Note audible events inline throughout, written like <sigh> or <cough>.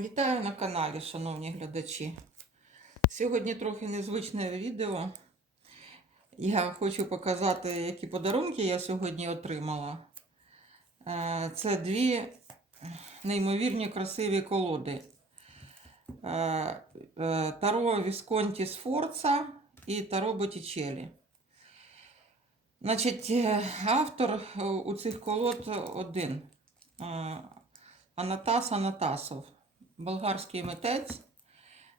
Вітаю на каналі, шановні глядачі. Сьогодні трохи незвичне відео. Я хочу показати, які подарунки я сьогодні отримала. Е, Це дві неймовірні красиві колоди. Е, е, Таро Вісконті Сфорца і Таро Боттічелі. Значить, автор у цих колод один. Анатас Анатасов болгарський митець,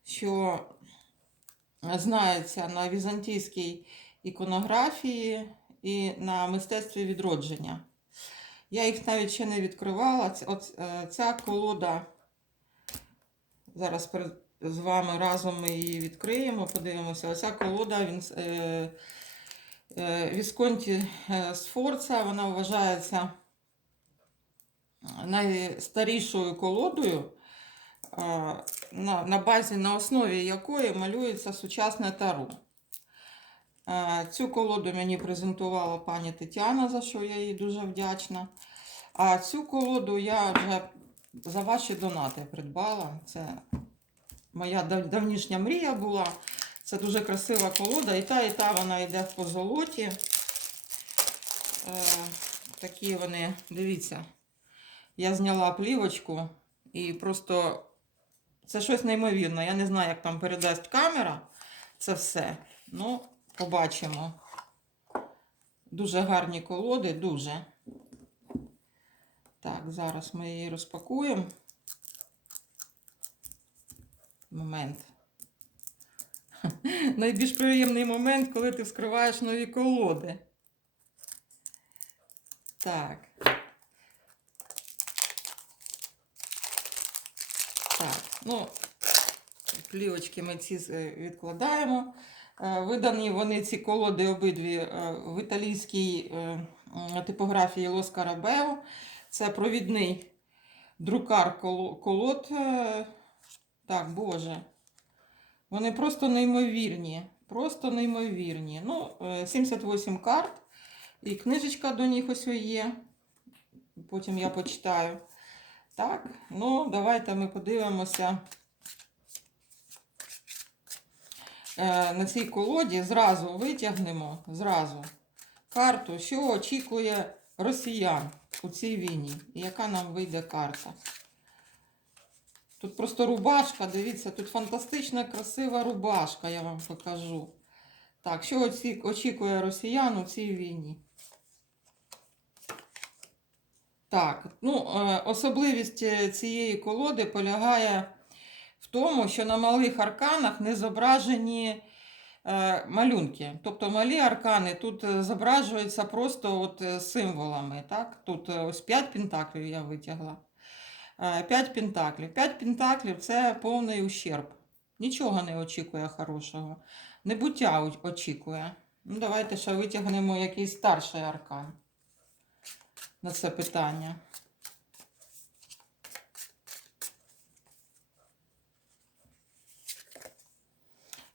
що знається на візантійській іконографії і на мистецтві відродження. Я їх навіть ще не відкривала. Е, ця колода, зараз з вами разом ми її відкриємо, подивимося. Оця колода він, е, е, Вісконті е, Сфорца, вона вважається найстарішою колодою на, на базі, на основі якої малюється сучасне таро. Е, Цю колоду мені презентувала пані Тетяна, за що я їй дуже вдячна. А цю колоду я вже за ваші донати придбала. Це моя давнішня мрія була. Це дуже красива колода. І та, і та вона йде в позолоті. Е, такі вони, дивіться. Я зняла плівочку і просто це щось неймовірне. Я не знаю, як там передасть камера це все. Ну, побачимо. Дуже гарні колоди, дуже. Так, зараз ми її розпакуємо. Момент. <laughs> Найбільш приємний момент, коли ти вскриваєш нові колоди. Так. Так, ну, плівочки ми ці е, відкладаємо. Е, Видані вони ці колоди обидві е, в італійській типографії Лос Карабео. Це провідний друкар колод. Так, Боже. Вони просто неймовірні. Просто неймовірні. Ну, е, 78 карт. І книжечка до них ось є. Потім я почитаю. Так, ну давайте ми подивимося. Е, На цій колоді зразу витягнемо зразу карту, що очікує росіян у цій війні. І яка нам вийде карта. Тут просто рубашка, дивіться, тут фантастична красива рубашка, я вам покажу. Так, що очікує росіян у цій війні? Так, ну, е, особливість е, цієї колоди полягає в тому, що на малих арканах не зображені е, малюнки. Тобто малі аркани тут зображуються просто от символами. Так? Тут ось 5 пентаклів я витягла. 5 пентаклів. 5 пентаклів це повний ущерб. Нічого не очікує хорошого. Небуття очікує. Ну, давайте ще витягнемо якийсь старший аркан на це питання.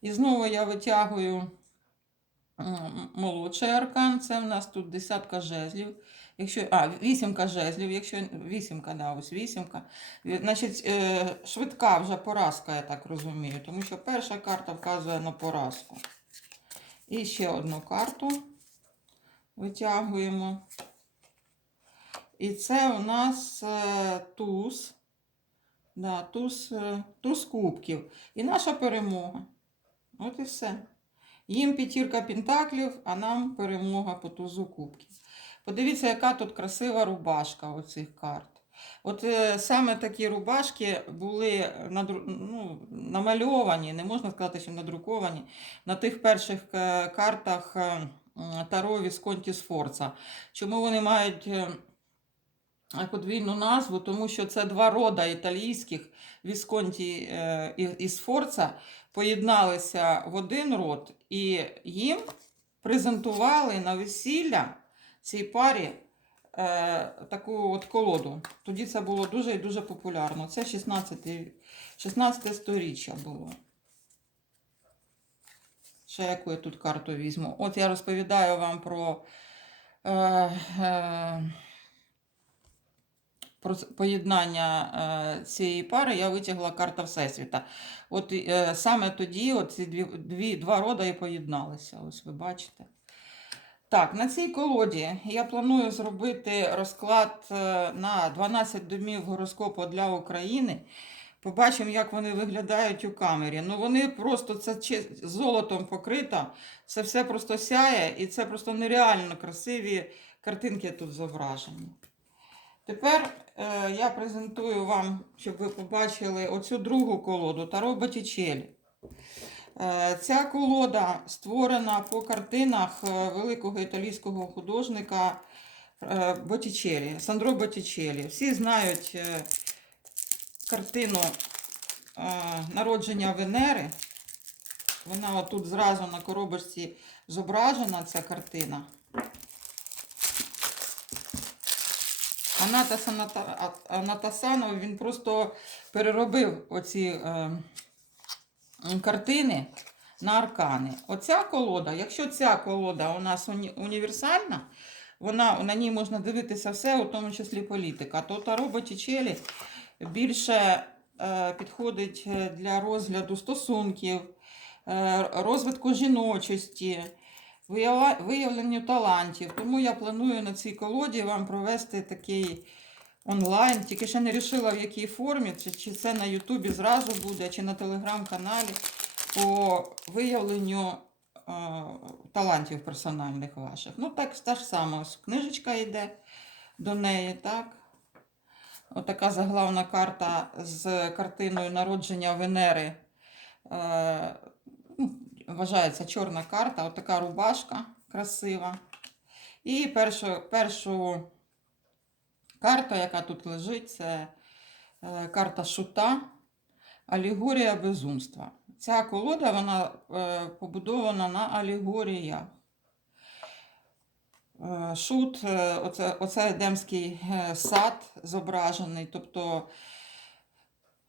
І знову я витягую молодший аркан. Це в нас тут десятка жезлів. Якщо, а, вісімка жезлів, якщо вісімка, да, ось вісімка. Значить, е, швидка вже поразка, я так розумію, тому що перша карта вказує на поразку. І ще одну карту витягуємо. І це у нас е, туз. Да, туз, е, туз кубків. І наша перемога. От і все. Їм п'ятірка пентаклів, а нам перемога по тузу кубків. Подивіться, яка тут красива рубашка оцих карт. От е, саме такі рубашки були надру... ну, намальовані, не можна сказати, що надруковані на тих перших картах Таро Вісконті Сфорца. Чому вони мають подвійну назву? Тому що це два рода італійських Вісконті е, і, Сфорца поєдналися в один род, і їм презентували на весілля цій парі е, таку от колоду. Тоді це було дуже і дуже популярно. Це 16, 16 сторіччя було. Ще яку я тут карту візьму. От я розповідаю вам про е, е, поєднання е, цієї пари я витягла карта Всесвіта. От е, саме тоді от ці дві, дві, два рода і поєдналися. Ось ви бачите. Так, на цій колоді я планую зробити розклад е, на 12 домів гороскопу для України. Побачимо, як вони виглядають у камері. Ну, вони просто це золотом покрито, це все просто сяє, і це просто нереально красиві картинки тут зображені. Тепер е, я презентую вам, щоб ви побачили оцю другу колоду Таро Боттічелі. Е, Ця колода створена по картинах е, великого італійського художника е, Боттічелі, Сандро Боттічелі. Всі знають е, картину е, народження Венери. Вона отут зразу на коробочці зображена, ця картина. Анатас Анатасанов, він просто переробив оці е, картини на аркани. Оця колода, якщо ця колода у нас уні- універсальна, вона, на ній можна дивитися все, у тому числі політика, то Таро Боттічелі більше е, підходить е, для розгляду стосунків, е, розвитку жіночості, виявленню талантів. Тому я планую на цій колоді вам провести такий онлайн. Тільки ще не вирішила, в якій формі, чи, це на Ютубі зразу буде, чи на телеграм-каналі по виявленню е, талантів персональних ваших. Ну, так та ж сама книжечка йде до неї, так? Отака заглавна карта з картиною народження Венери. Е, ну, вважається чорна карта, отака рубашка красива. І першу, першу карту, яка тут лежить, це е, карта шута, алегорія безумства. Ця колода вона е, побудована на алегоріях. Е, Шут, оце, оце Едемський сад зображений. Тобто,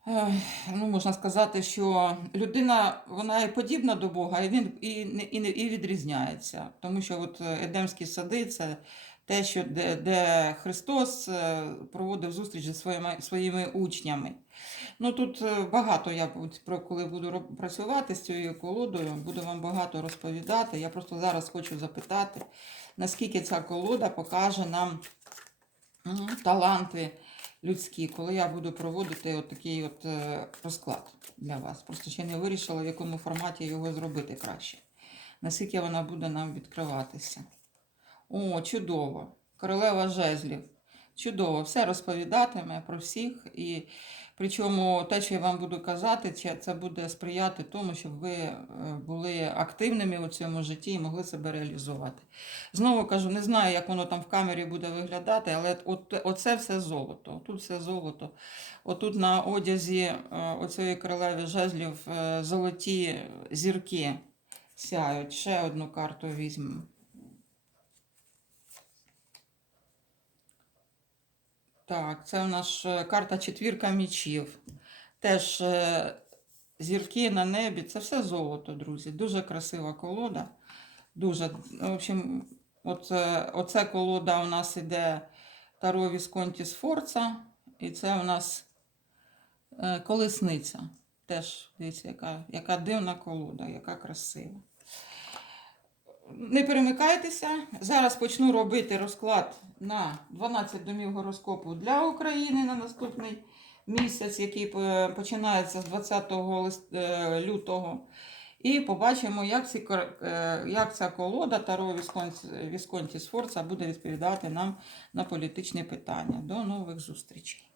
ну, можна сказати, що людина вона і подібна до Бога, і він і, і, і відрізняється. Тому що от е, Едемські сади це те, що де, де Христос е, проводив зустріч зі своїми, своїми учнями. Ну тут е, багато я про коли буду працювати з цією колодою, буду вам багато розповідати. Я просто зараз хочу запитати, наскільки ця колода покаже нам таланти людські, коли я буду проводити от такий от е, розклад для вас. Просто ще не вирішила, в якому форматі його зробити краще. Наскільки вона буде нам відкриватися. О, чудово! Королева жезлів. Чудово, все розповідатиме про всіх. І причому те, що я вам буду казати, це- буде сприяти тому, щоб ви е, були активними у цьому житті і могли себе реалізувати. Знову кажу, не знаю, як воно там в камері буде виглядати, але от, оце все золото. Тут все золото. Отут на одязі е, оцієї королеви жезлів е, золоті зірки сяють. Ще одну карту візьмемо. Так, це у нас е, карта четвірка мічів. Теж е, зірки на небі. Це все золото, друзі. Дуже красива колода. Дуже. В общем, оце, оце колода у нас іде Таро Вісконті Сфорца. І це у нас е, колесниця. Теж, дивіться, яка, яка дивна колода, яка красива. Не перемикайтеся. Зараз почну робити розклад на 12 домів гороскопу для України на наступний місяць, який е, починається з 20 лист- е, лютого. І побачимо, як, ці, е, як ця колода Таро Вісконті Сфорца буде відповідати нам на політичні питання. До нових зустрічей.